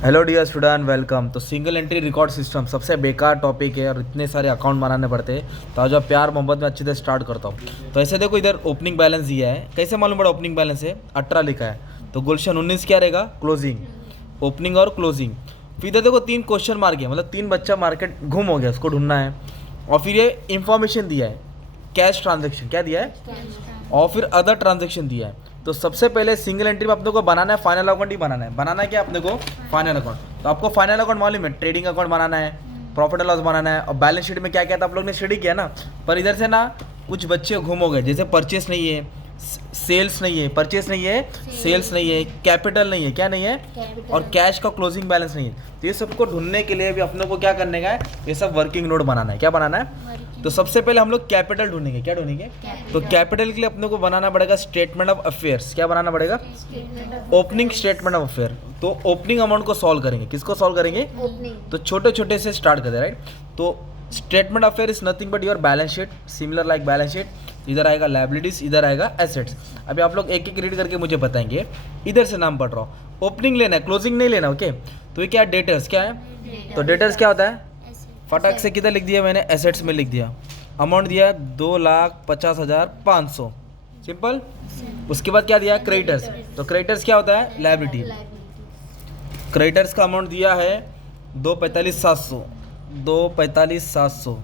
Hello dear student, welcome. तो single entry record system सबसे बेकार टॉपिक है और इतने सारे अकाउंट बनाने पड़ते हैं। तो आज आप प्यार मोहब्बत में अच्छे से स्टार्ट करता हूँ। तो ऐसे देखो, इधर ओपनिंग बैलेंस दिया है। कैसे मालूम पड़ा ओपनिंग बैलेंस है? 18 लिखा है, तो गुलशन 19 क्या रहेगा? क्लोजिंग, ओपनिंग और क्लोजिंग। फिर इधर देखो 3 क्वेश्चन मार्क है, मतलब 3 बच्चा मार्केट गुम हो गया, उसको ढूंढना है। और फिर ये इंफॉर्मेशन दिया है, कैश ट्रांजेक्शन क्या दिया है, और फिर अदर ट्रांजेक्शन दिया है। तो सबसे पहले सिंगल एंट्री में अपने को बनाना है फाइनल अकाउंट ही बनाना है। बनाना है क्या अपने को? Final account. तो आपको फाइनल अकाउंट मालूम है, ट्रेडिंग अकाउंट बनाना है, प्रॉफिट एंड लॉस बनाना है, और बैलेंस शीट में क्या क्या था आप लोग ने स्टडी किया ना। पर इधर से ना कुछ बच्चे घूम हो गए, जैसे परचेस नहीं है, सेल्स नहीं है, परचेस नहीं है, सेल्स नहीं है, कैपिटल नहीं है, क्या नहीं है, और कैश का क्लोजिंग बैलेंस नहीं है। तो ये सबको ढूंढने के लिए भी अपने को क्या करने का है, ये सब वर्किंग नोट बनाना है। क्या बनाना है? तो सबसे पहले हम लोग कैपिटल ढूंढेंगे। क्या ढूंढेंगे? तो कैपिटल के लिए अपने को बनाना पड़ेगा स्टेटमेंट ऑफ अफेयर्स। क्या बनाना पड़ेगा? Opening statement of affair. तो ओपनिंग अमाउंट को सॉल्व करेंगे। किसको सॉल्व करेंगे? तो छोटे छोटे से स्टार्ट करते हैं, राइट। तो statement of affair is nothing but your balance sheet, similar like balance sheet. इधर आएगा लायबिलिटीज, इधर आएगा एसेट्स। अभी आप लोग एक एक रीड करके मुझे बताएंगे। इधर से नाम पढ़ रहा हूँ, ओपनिंग लेना है, क्लोजिंग नहीं लेना, ओके। तो ये क्या है? डेटर्स। क्या है? तो डेटर्स क्या होता है? फटाक से किधर लिख दिया मैंने? एसेट्स में लिख दिया। अमाउंट दिया है 2,50,500, सिंपल। उसके बाद क्या दिया है? क्रेडिटर्स। तो क्रेडिटर्स क्या होता है? लायबिलिटी। क्रेडिटर्स का अमाउंट दिया है 2,45,700, 2,45,700।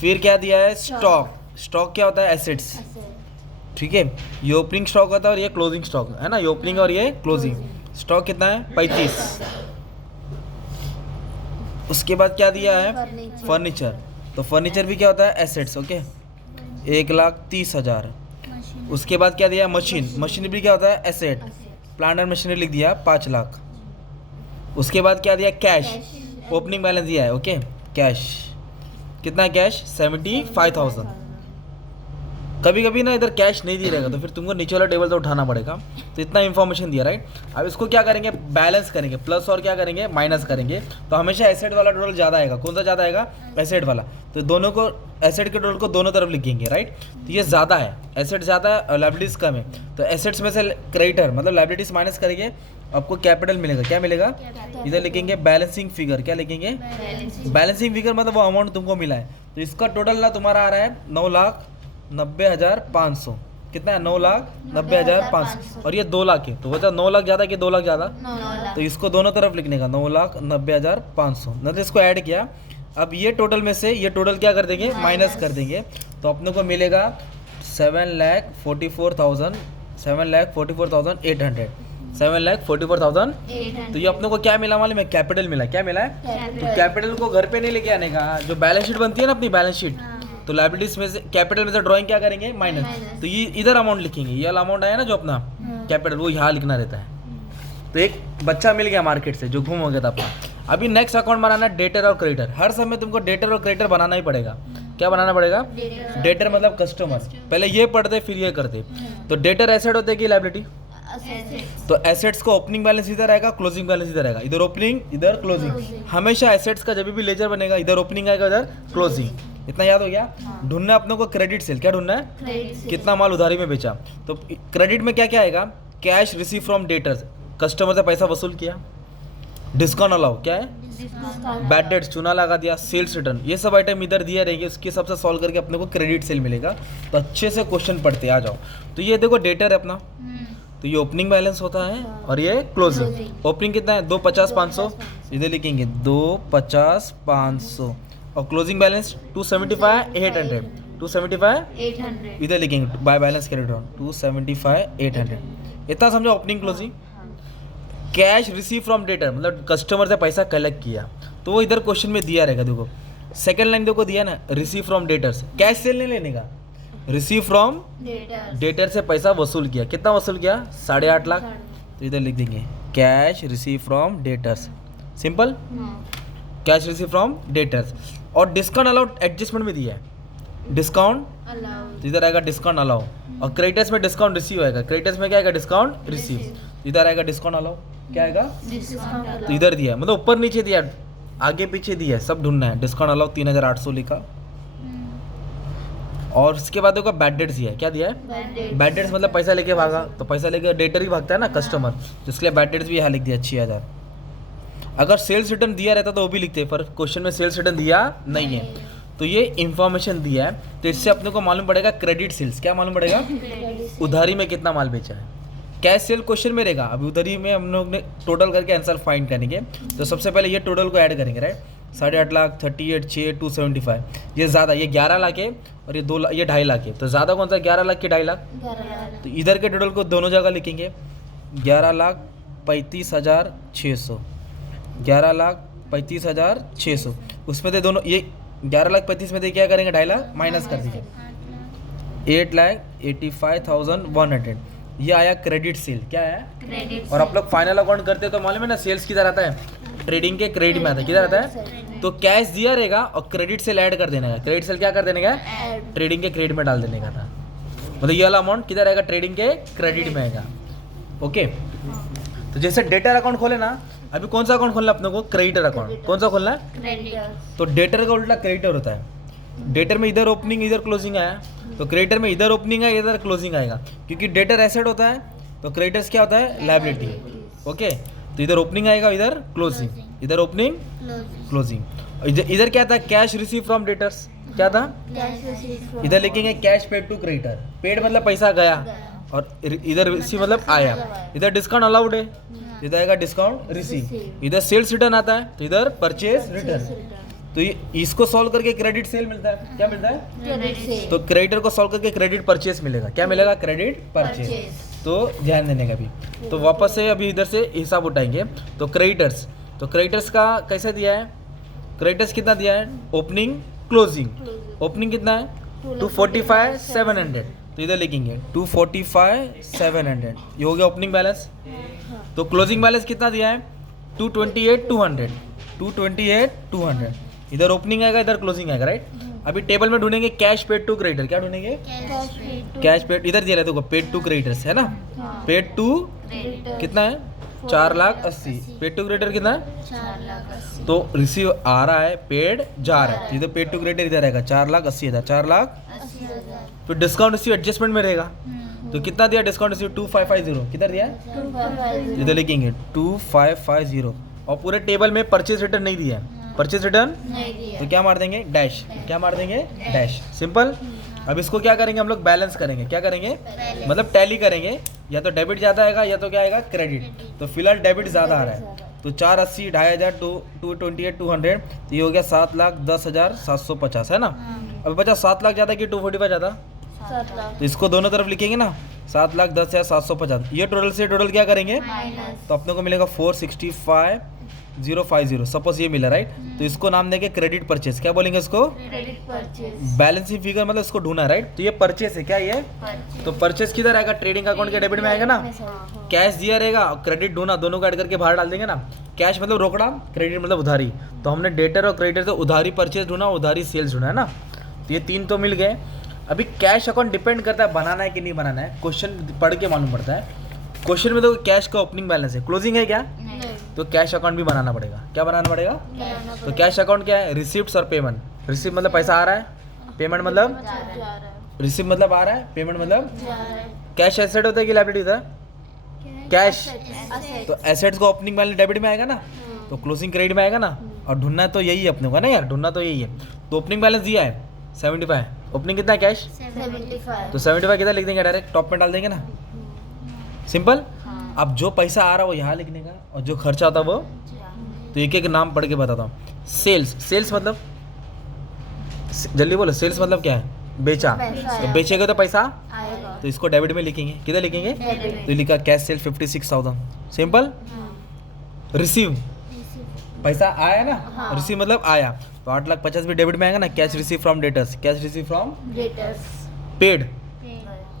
फिर क्या दिया है? स्टॉक। स्टॉक क्या होता है? एसेट्स, ठीक है। ये ओपनिंग स्टॉक होता है और ये क्लोजिंग स्टॉक है ना, ये ओपनिंग और ये क्लोजिंग। स्टॉक कितना है? 35। उसके बाद क्या दिया है? फर्नीचर। तो फर्नीचर भी क्या होता है? Assets, okay, 1,30,000। उसके बाद क्या दिया है? मशीन। मशीन भी क्या होता है? एसेट। प्लांट एंड मशीनरी लिख दिया 5 लाख। उसके बाद क्या दिया? कैश। ओपनिंग बैलेंस दिया है, ओके। कैश कितना है? कैश 75,000। कभी कभी ना इधर कैश नहीं दिया रहेगा, तो फिर तुमको नीचे वाला टेबल से उठाना पड़ेगा। तो इतना इन्फॉर्मेशन दिया, राइट। अब इसको क्या करेंगे? बैलेंस करेंगे, प्लस और क्या करेंगे? माइनस करेंगे। तो हमेशा एसेट वाला टोटल ज़्यादा आएगा। कौन सा ज़्यादा आएगा? एसेट वाला। तो दोनों को, एसेट के टोटल को दोनों तरफ लिखेंगे, राइट। तो ये ज़्यादा है, एसेट ज़्यादा है और लायबिलिटीज़ कम है। तो एसेट्स में से क्रेडिटर मतलब लायबिलिटीज़ माइनस करेंगे, आपको कैपिटल मिलेगा। क्या मिलेगा? इधर लिखेंगे बैलेंसिंग फिगर। क्या लिखेंगे? बैलेंसिंग फिगर मतलब वो अमाउंट तुमको मिला है। तो इसका टोटल ना तुम्हारा आ रहा है 9,90,500। कितना है? 9,90,500। और ये 2 लाख है, तो वजह 9 लाख ज़्यादा कि 2 लाख ज़्यादा? तो इसको दोनों तरफ लिखने का 9,90,500, मतलब इसको ऐड किया। अब ये टोटल में से ये टोटल क्या कर देंगे? माइनस कर देंगे। तो अपने को मिलेगा 7,44,000, 7,44,800, 7,44,800। तो ये अपने को क्या मिला मालूम है? कैपिटल मिला। क्या मिला है? तो कैपिटल को घर पे नहीं लेके आने का, जो बैलेंस शीट बनती है ना अपनी बैलेंस शीट, तो लायबिलिटीज में से कैपिटल में से ड्राइंग क्या करेंगे? माइनस। तो ये इधर अमाउंट लिखेंगे, ये वाला अमाउंट आया ना जो अपना कैपिटल, वो यहाँ लिखना रहता है। तो एक बच्चा मिल गया मार्केट से जो घूम हो गया था अपना। अभी नेक्स्ट अकाउंट बनाना है डेटर और क्रेडिटर। हर समय तुमको डेटर और क्रेडिटर बनाना ही पड़ेगा। क्या बनाना पड़ेगा? डेटर मतलब कस्टमर। पहले ये पढ़ते फिर ये करते। तो डेटर एसेट होते कि लायबिलिटी? तो एसेट्स को ओपनिंग बैलेंस इधर आएगा, क्लोजिंग बैलेंस इधर आएगा। इधर ओपनिंग, इधर क्लोजिंग। हमेशा एसेट्स का जब भी लेजर बनेगा, इधर ओपनिंग आएगा, इधर क्लोजिंग। इतना याद हो गया? ढूंढना है अपने को क्रेडिट सेल। क्या ढूंढना है? कितना माल उधारी में बेचा। तो क्रेडिट में क्या क्या आएगा? Cash receive from debtors, customer से पैसा वसूल किया। डिस्काउंट अलाउ, क्या है? बैड डेट्स, चूना लगा दिया। सेल्स रिटर्न, ये सब आइटम इधर दिए रहेंगे, उसके हिसाब से सॉल्व करके अपने को क्रेडिट सेल मिलेगा। तो अच्छे से क्वेश्चन पढ़ते आ जाओ। तो ये देखो डेटर है अपना, तो ये ओपनिंग बैलेंस होता है और ये क्लोजिंग। ओपनिंग कितना है? 2,50,500, इधर लिखेंगे 2,50,500। और क्लोजिंग बैलेंस 275,800, 275,800 इधर लिखेंगे बाय बैलेंस कैरिड ऑन 275,800। इतना समझो opening closing. Cash receive from debtor मतलब कस्टमर से पैसा कलेक्ट किया, तो वो इधर क्वेश्चन में दिया रहेगा। देखो सेकंड लाइन देखो दिया ना, receive from debtors, cash cell नहीं लेने का, रिसीव फ्रॉम डेटर से पैसा वसूल किया। कितना वसूल किया? 8.5 लाख। तो इधर लिख देंगे cash receive from debtors, simple. Cash receive from debtors. और डिस्काउंट अलाउड एडजस्टमेंट में दिया है, डिस्काउंट तो इधर आएगा डिस्काउंट अलाउ। और क्रेडिटर्स में डिस्काउंट रिसीव आएगा, क्रेडिटर्स में क्या आएगा? Discount receive. इधर आएगा डिस्काउंट अलाउ, क्या आएगा? तो इधर दिया है, मतलब ऊपर नीचे दिया, आगे पीछे दिया है, सब ढूंढना है। डिस्काउंट अलाउ 3,800 लिखा। और उसके बाद देखो बैड डेट्स दिया है। क्या दिया है? बैड डेट्स मतलब पैसा लेके भागा, तो पैसा लेके डेटर ही भागता है ना कस्टमर, जिसके लिए बैड डेट्स भी यहाँ लिख दिया 6,000। अगर सेल्स रिटर्न दिया रहता तो वो भी लिखते, पर क्वेश्चन में सेल्स रिटर्न दिया नहीं है, तो ये इंफॉर्मेशन दिया है। तो इससे अपने को मालूम पड़ेगा क्रेडिट सेल्स, क्या मालूम पड़ेगा, उधारी में कितना माल बेचा है। कैश सेल क्वेश्चन में रहेगा, अभी उधारी में हम लोग ने टोटल करके आंसर फाइंड करेंगे। तो सबसे पहले ये टोटल को ऐड करेंगे, राइट। 8.5 लाख, 38, 6, 275, ये ज़्यादा, ये 11 लाख है और ये 2 लाख, ये 2.5 लाख है। तो ज़्यादा कौन सा, 11 लाख के 2.5 लाख। तो इधर के टोटल को दोनों जगह लिखेंगे, 11,35,600, 11,35,600। उसमें से दोनों, ये 11,35,000 में से क्या करेंगे, 2.5 लाख माइनस कर दीजिए, 8,85,100। ये आया क्रेडिट सेल, क्या आया, क्रेडिट। और आप लोग फाइनल अकाउंट करते हैं तो मालूम है ना, सेल्स किधर आता है, ट्रेडिंग के क्रेडिट में आता है, किधर आता है। तो कैश दिया रहेगा और क्रेडिट सेल ऐड कर देने का, क्रेडिट सेल क्या कर देने का, ट्रेडिंग के क्रेडिट में डाल देने का था। मतलब ये वाला अमाउंट किधर आएगा, ट्रेडिंग के क्रेडिट में आएगा। ओके, तो जैसे डेटर अकाउंट खोले ना, अभी कौन सा अकाउंट खोलना है अपने को, क्रेडिटर अकाउंट। कौन सा खोलना है, तो डेटर का उल्टा क्रेडिटर होता है। डेटर में इधर ओपनिंग इधर क्लोजिंग आया, तो क्रेडिटर में इधर ओपनिंग है इधर क्लोजिंग आएगा, क्योंकि डेटर एसेट होता है तो क्रेडिटर्स क्या होता है, लायबिलिटी। ओके, तो इधर ओपनिंग आएगा, इधर क्लोजिंग, इधर ओपनिंग क्लोजिंग। इधर क्या था, कैश रिसीव फ्रॉम डेटर्स, क्या था, इधर लिखेंगे cash paid to creditor. Paid मतलब पैसा गया और इधर रिसीव मतलब आया। इधर डिस्काउंट अलाउड है, इधर आएगा डिस्काउंट रिसीव। इधर सेल्स रिटर्न आता है तो इधर परचेज रिटर्न। तो ये इसको सॉल्व करके क्रेडिट सेल मिलता है, क्या मिलता है, क्रेडिट सेल। तो क्रेडिटर को सॉल्व करके क्रेडिट परचेज मिलेगा, क्या मिलेगा, क्रेडिट परचेज। तो ध्यान देने का भी। तो वापस से अभी इधर से हिसाब उठाएंगे। तो क्रेडिटर्स, तो क्रेडिटर्स का कैसे दिया है, क्रेडिटर्स कितना दिया है, ओपनिंग क्लोजिंग। ओपनिंग कितना है, 245,700, तो इधर लिखेंगे 245,700, ये हो गया ओपनिंग बैलेंस। तो क्लोजिंग बैलेंस कितना दिया है, 228,200, 228,200। इधर ओपनिंग आएगा इधर क्लोजिंग आएगा, राइट। अभी टेबल में ढूंढेंगे कैश पेड टू क्रेडिटर, क्या ढूंढेंगे, कैश पेड, इधर दिया देखो पेड टू क्रेडिटर्स है ना, पेड टू कितना है, 4,80,000, पेड टू क्रेडिटर कितना है, 4,80,000। तो रिसीव आ रहा है, पेड जा रहा है, तो इधर पेड टू क्रेडिटर इधर आएगा 4,80,000, 4,80,000। फिर डिस्काउंट रिसीव एडजस्टमेंट में रहेगा, तो कितना दिया डिस्काउंट रिसीव, 2,550, किधर दिया, इधर लिखेंगे 2,550। और पूरे टेबल में परचेज रिटर्न नहीं दिया है, परचेज रिटर्न तो क्या मार देंगे, डैश, क्या मार देंगे, डैश, सिंपल। अब इसको क्या करेंगे हम लोग, बैलेंस करेंगे, क्या करेंगे, मतलब टैली करेंगे, या तो डेबिट ज़्यादा आएगा या तो क्या आएगा, क्रेडिट। तो फिलहाल डेबिट ज़्यादा आ रहा है, तो 480, 2,500, 228,200, तो ये हो गया 7,10,750 है ना। अब बचा 7 लाख ज़्यादा कि 245 ज़्यादा, तो इसको दोनों तरफ लिखेंगे ना, 7,10,750। ये टोटल से टोटल क्या करेंगे, तो अपने को मिलेगा 465,050, सपोज ये मिला, राइट। तो इसको नाम देंगे क्रेडिट परचेज, क्या बोलेंगे इसको, क्रेडिट परचेज। बैलेंसिंग फिगर मतलब इसको ढूंढना, राइट। तो ये परचेज है, क्या ये, तो परचेज किधर आएगा, ट्रेडिंग अकाउंट के डेबिट में आएगा ना। कैश दिया रहेगा और क्रेडिट ढूंढना, दोनों को ऐड करके बाहर डाल देंगे ना। कैश मतलब रोकड़ा, क्रेडिट मतलब उधारी। तो हमने डेटर और क्रेडिटर से उधारी परचेज ढूंढा, उधारी सेल्स ढूंढा है ना। तो ये 3 तो मिल गए। अभी कैश अकाउंट डिपेंड करता है बनाना है कि नहीं बनाना है, क्वेश्चन पढ़ के मालूम पड़ता है। क्वेश्चन में तो कैश का ओपनिंग बैलेंस है, क्लोजिंग है क्या, तो कैश अकाउंट भी बनाना पड़ेगा, क्या बनाना पड़ेगा, तो कैश अकाउंट क्या है, रिसिप्ट्स और पेमेंट। रिसिप्ट मतलब पैसा आ रहा है, पेमेंट मतलब रिसिप्ट मतलब आ रहा है, पेमेंट मतलब कैश एसेट होता है कि लायबिलिटी होता है, कैश। तो एसेट्स को ओपनिंग बैलेंस डेबिट में आएगा ना, तो क्लोजिंग क्रेडिट में आएगा ना। और ढूंढना तो यही है अपने को ना यार, ढूंढना तो यही है। तो ओपनिंग बैलेंस दिया है 75, ओपनिंग कितना है, कैश 75, तो 75 किधर लिख देंगे, डायरेक्ट टॉप में डाल देंगे ना, सिंपल। अब जो पैसा आ रहा है वो यहाँ लिखने का, और जो खर्चा होता है वो, तो एक एक नाम पढ़ के बताता हूँ। सेल्स, सेल्स मतलब जल्दी बोलो, सेल्स मतलब क्या है, बेचा। तो बेचेगा तो पैसा आएगा, तो इसको डेबिट में लिखेंगे, किधर लिखेंगे, तो लिखा कैश सेल 56,000, सिंपल। रिसीव, पैसा आया ना, रिसीव मतलब आया, तो 8,50,000 भी डेबिट में आएगा ना, cash receive from debtors, cash receive from debtors. Paid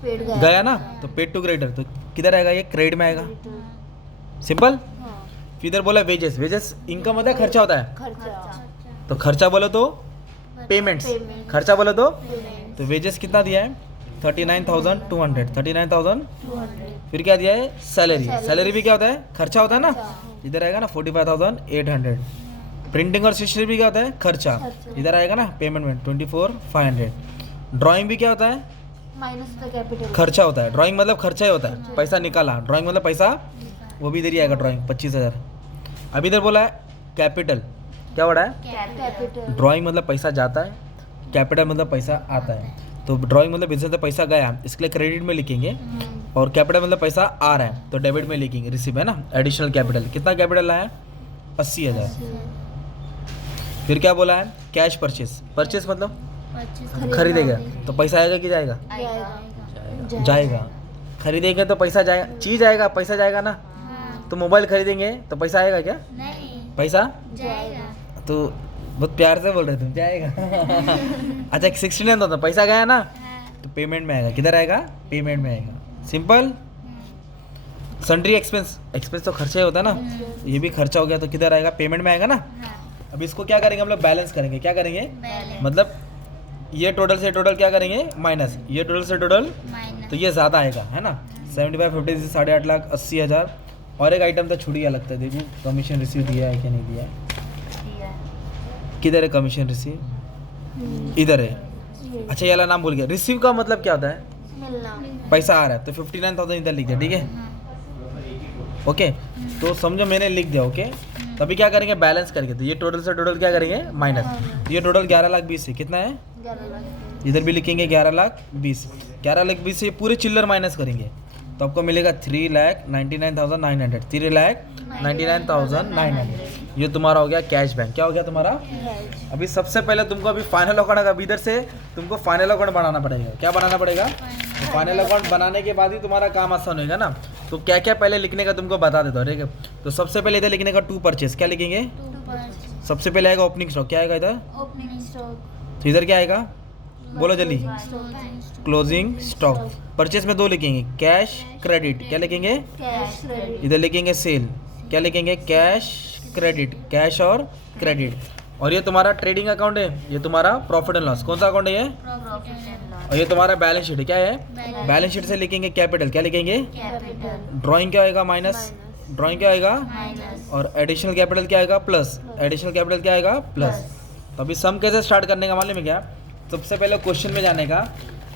गया ना, तो पेड टू क्रेडिटर, तो किधर आएगा, ये क्रेडिट में आएगा, सिंपल। फिर इधर बोला वेजेस, वेजेस इनकम होता है, खर्चा होता है, तो खर्चा बोलो तो पेमेंट्स, खर्चा बोलो तो वेजेस कितना दिया है, 39,200, 39,200। फिर क्या दिया है, सैलरी, सैलरी भी क्या होता है, खर्चा होता है ना, इधर आएगा ना 45,800। प्रिंटिंग और स्टेशनरी भी क्या होता है, खर्चा, इधर आएगा ना पेमेंट में 24,500। ड्राइंग भी क्या होता है, माइनस द कैपिटल, खर्चा होता है। ड्राइंग मतलब खर्चा ही होता है, पैसा निकाला, ड्राइंग मतलब पैसा, वो भी इधर ही आएगा ड्राइंग 25,000। अभी इधर बोला है कैपिटल, क्या वर्ड है? कैपिटल। ड्राइंग मतलब पैसा जाता है, कैपिटल मतलब पैसा आता है। तो ड्राइंग मतलब बिजनेस से पैसा गया, इसके लिए क्रेडिट में लिखेंगे, और कैपिटल मतलब पैसा आ रहा है तो डेबिट में लिखेंगे, रिसीव है ना। एडिशनल कैपिटल, कितना कैपिटल आया? 80,000। फिर क्या बोला है? कैश परचेस, परचेस मतलब खरीदेगा, तो पैसा आएगा कि जाएगा? जाएगा। खरीदेंगे तो पैसा जाएगा, चीज आएगा, पैसा जाएगा ना। तो मोबाइल खरीदेंगे तो पैसा आएगा क्या? पैसा जाएगा। तो बहुत प्यार से बोल रहे तुम, जाएगा। अच्छा 69,000 पैसा गया ना, तो पेमेंट में आएगा, किधर आएगा? पेमेंट में आएगा। सिंपल। सन्ड्री एक्सपेंस, एक्सपेंस तो खर्चा ही होता है ना, ये भी खर्चा हो गया तो किधर आएगा? पेमेंट में आएगा ना। अब इसको क्या करेंगे हम लोग? बैलेंस करेंगे। क्या करेंगे? मतलब ये टोटल से टोटल क्या करेंगे? माइनस, ये टोटल से टोटल, तो ये ज़्यादा आएगा, है ना। 75, 50 से 8.5 लाख, 80,000। और एक आइटम तो छुड़िया लगता है, देखो कमीशन रिसीव दिया है कि नहीं दिया है। किधर है कमीशन रिसीव? इधर है। अच्छा ये वाला नाम भूल गया। रिसीव का मतलब क्या होता है? मिलना। पैसा आ रहा है, तो 59,000 इधर लिख दिया, ठीक है। ओके, तो समझो मैंने लिख दिया। ओके, तभी क्या करेंगे? बैलेंस करके, तो ये टोटल से टोटल क्या करेंगे? माइनस। ये टोटल 11,20,000 है, कितना है? 11,20,000। इधर भी लिखेंगे 11,20,000। 11,20,000 से पूरे चिल्लर माइनस करेंगे तो आपको मिलेगा 3,99,900। 3,99,900। ये तुम्हारा हो गया कैश बैंक। क्या हो गया तुम्हारा? अभी सबसे पहले तुमको अभी फाइनल अकाउंट, अभी इधर से तुमको फाइनल अकाउंट बनाना पड़ेगा। क्या बनाना पड़ेगा? तो फाइनल अकाउंट बनाने के बाद ही तुम्हारा काम आसान होगा ना। तो क्या क्या पहले लिखने का तुमको बता देता हूँ, ठीक है। तो सबसे पहले इधर लिखने का टू परचेस, क्या लिखेंगे? सबसे पहले आएगा ओपनिंग स्टॉक, क्या आएगा इधर? Opening stock. तो इधर क्या आएगा? बोलो जल्दी। Closing stock. परचेस में दो लिखेंगे, कैश क्रेडिट, क्या लिखेंगे? Cash credit. इधर लिखेंगे सेल, क्या लिखेंगे? कैश क्रेडिट, कैश और क्रेडिट। और ये तुम्हारा ट्रेडिंग अकाउंट है, ये तुम्हारा प्रॉफिट एंड लॉस। कौन सा अकाउंट है ये? Profit and loss. और ये तुम्हारा बैलेंस शीट है, क्या है? बैलेंस शीट से लिखेंगे कैपिटल, क्या लिखेंगे? कैपिटल। ड्राइंग क्या आएगा? माइनस। ड्राइंग क्या आएगा? माइनस। और एडिशनल कैपिटल क्या आएगा? प्लस। एडिशनल कैपिटल क्या आएगा? प्लस। तो अभी सम कैसे स्टार्ट करने का मालूम है क्या? सबसे पहले क्वेश्चन में जाने का,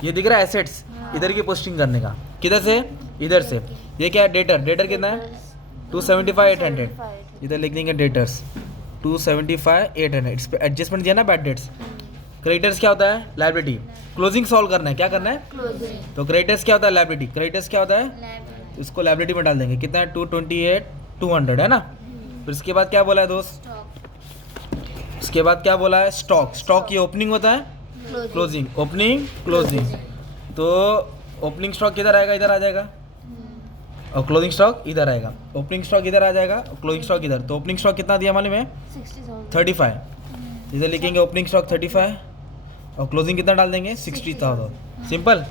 ये दिख रहा है एसेट्स, इधर की पोस्टिंग करने का। किधर से? इधर से। ये क्या है? डेटर। डेटर कितना है? 275,800। इधर लिख देंगे डेटर्स 275,800। इस पे एडजस्टमेंट दिया ना, बैड डेट्स। क्रेडिटर्स क्या होता है? लायबिलिटी। क्लोजिंग सॉल्व करना है, क्या करना है? क्लोजिंग। तो क्रेडिटर्स क्या होता है? लायबिलिटी। क्रेडिटर्स क्या होता है? तो इसको लायबिलिटी में डाल देंगे। कितना है? 228,200 है ना। फिर इसके बाद क्या बोला है दोस्त? इसके बाद क्या बोला है? स्टॉक। स्टॉक ये ओपनिंग होता है, क्लोजिंग। Opening closing. तो ओपनिंग स्टॉक किधर आएगा? इधर आ जाएगा। और क्लोजिंग स्टॉक इधर आएगा। ओपनिंग स्टॉक इधर आ जाएगा, क्लोजिंग स्टॉक इधर। तो ओपनिंग स्टॉक कितना दिया मालूम है? 35। इधर लिखेंगे ओपनिंग स्टॉक 35 और क्लोजिंग कितना डाल देंगे? 60,000। सिंपल।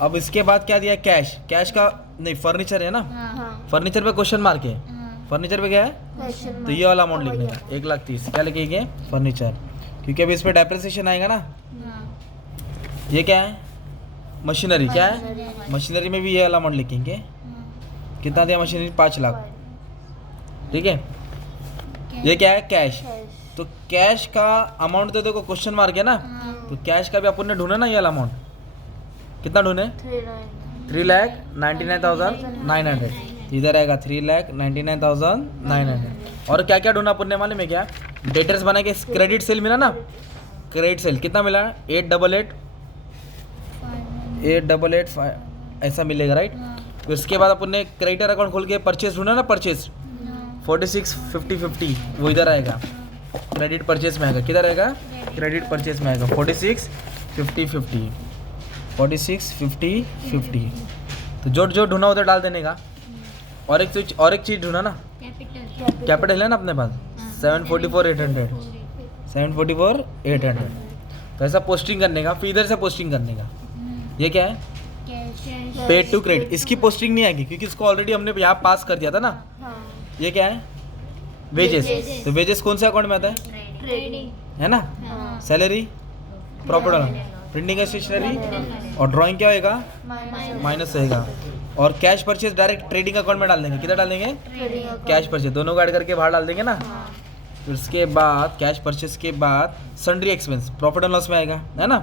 अब इसके बाद क्या दिया? कैश। कैश का नहीं, फर्नीचर है ना, फर्नीचर पे क्वेश्चन मार्क है। फर्नीचर पे क्या है? तो ये वाला अमाउंट लिखने का 1,30,000। क्या लिखेंगे? फर्नीचर, क्योंकि अभी इस पर डेप्रिसिएशन आएगा ना। ये क्या है? मशीनरी। क्या है? मशीनरी में भी ये वाला अमाउंट लिखेंगे। कितना दिया मशीनरी? 5 लाख, ठीक है। ये क्या है? कैश। तो कैश का अमाउंट तो देखो क्वेश्चन मार्क है ना, तो कैश का भी अपन ने ढूंढा ना ये वाला अमाउंट। कितना ढूंढे? 3,99,900। इधर आएगा 3,99,900। और क्या क्या ढूंढा अपन ने मालूम है क्या? डेटर्स बना के क्रेडिट सेल मिला ना, क्रेडिट सेल कितना मिला? 888 ऐसा मिलेगा, राइट। तो इसके बाद अपन ने क्रेडिटर अकाउंट खोल के परचेस ढूंढा ना, परचेस 46,50,50 वो इधर आएगा, क्रेडिट परचेस में आएगा। किधर आएगा? क्रेडिट परचेस में आएगा 46,50,50 46,50,50। तो जो ढूंढा उधर डाल देने का। और एक चीज़ ढूंढा ना, कैपिटल है ना अपने पास 744,800 744,800। तो ऐसा पोस्टिंग करने का, फिर इधर से पोस्टिंग करने का। ये क्या है? Paid to credit. इसकी पोस्टिंग नहीं आएगी क्योंकि इसको ऑलरेडी हमने यहाँ पास कर दिया था ना। ये क्या है? वेजेस। तो वेजेस कौन से अकाउंट में आता है? है ना। Salary, profit and loss, printing and stationery, और ड्राइंग क्या होएगा? माइनस रहेगा। और cash purchase direct trading account में डाल देंगे। किधर डाल देंगे? कैश परचेज, दोनों को ऐड करके बाहर डाल देंगे ना। फिर उसके बाद कैश परचेज के बाद sundry expense profit and loss में आएगा, है ना।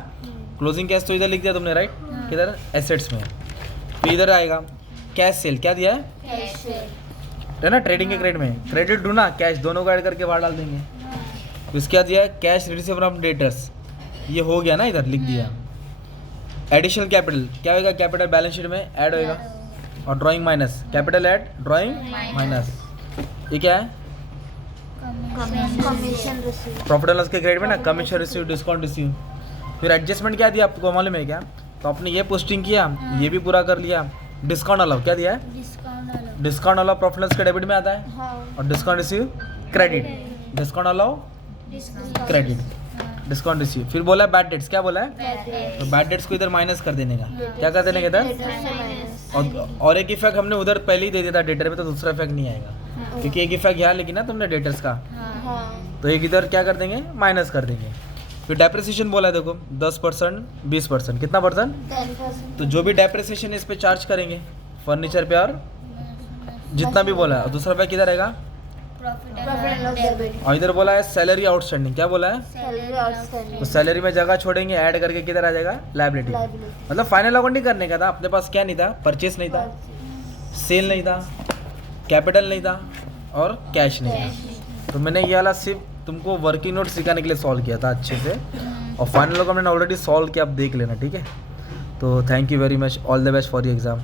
क्लोजिंग कैश तो इधर लिख दिया तुमने, राइट। किधर? एसेट्स में। फिर इधर आएगा कैश सेल। क्या दिया है? है ना, ट्रेडिंग के क्रेडिट में क्रेडिट टू ना कैश, दोनों को ऐड करके बाहर डाल देंगे। तो इसके बाद दिया है कैश रिसीव फ्रॉम डेटर्स, ये हो गया ना, इधर लिख दिया। एडिशनल कैपिटल क्या होगा, कैपिटल बैलेंस शीट में ऐड होएगा, और drawing minus capital add drawing minus, ये क्या है, commission receive. Profit and loss के क्रेडिट में ना कमीशन रिसीव, डिस्काउंट रिसीव। फिर एडजस्टमेंट क्या दिया आपको मालूम है क्या, तो आपने ये पोस्टिंग किया, ये भी पूरा कर लिया। डिस्काउंट अलाउ क्या दिया है, discount discount allow profit and loss के डेबिट में आता है, हाँ और discount receive credit, discount allow credit, discount receive. फिर बोला है बैड डेट्स, क्या बोला है, तो बैड डेट्स को इधर माइनस कर देने का, क्या कर देने का इधर, और एक इफेक्ट हमने उधर पहले ही दे दिया था डेटर में, तो दूसरा इफेक्ट नहीं आएगा, क्योंकि एक इफेक्ट यहाँ लेकिन ना तुमने डेटर्स का, हाँ तो एक इधर क्या कर देंगे, माइनस कर देंगे। फिर डेप्रिसिएशन बोला है देखो 10%, 20%, कितना परसेंट, 10%। तो जो भी डेप्रिसिएशन इस पे चार्ज करेंगे फर्नीचर पे, और जितना भी बोला है, और दूसरा पे किधर रहेगा, प्रॉफिट एंड लॉस डेबिट। और इधर बोला है सैलरी आउटस्टैंडिंग, क्या बोला है, सैलरी आउटस्टैंडिंग। तो सैलरी में जगह छोड़ेंगे, ऐड करके किधर आ जाएगा, लायबिलिटी। मतलब फाइनल अकाउंटिंग करने का था, अपने पास क्या नहीं था, परचेस नहीं था, सेल नहीं था, कैपिटल नहीं था, और कैश नहीं था। तो मैंने ये वाला सिर्फ तुमको वर्किंग नोट सिखाने के लिए सॉल्व किया था अच्छे से, और फाइनल को मैंने ऑलरेडी सॉल्व किया, आप देख लेना, ठीक है। तो thank you very much, all the best for your exam.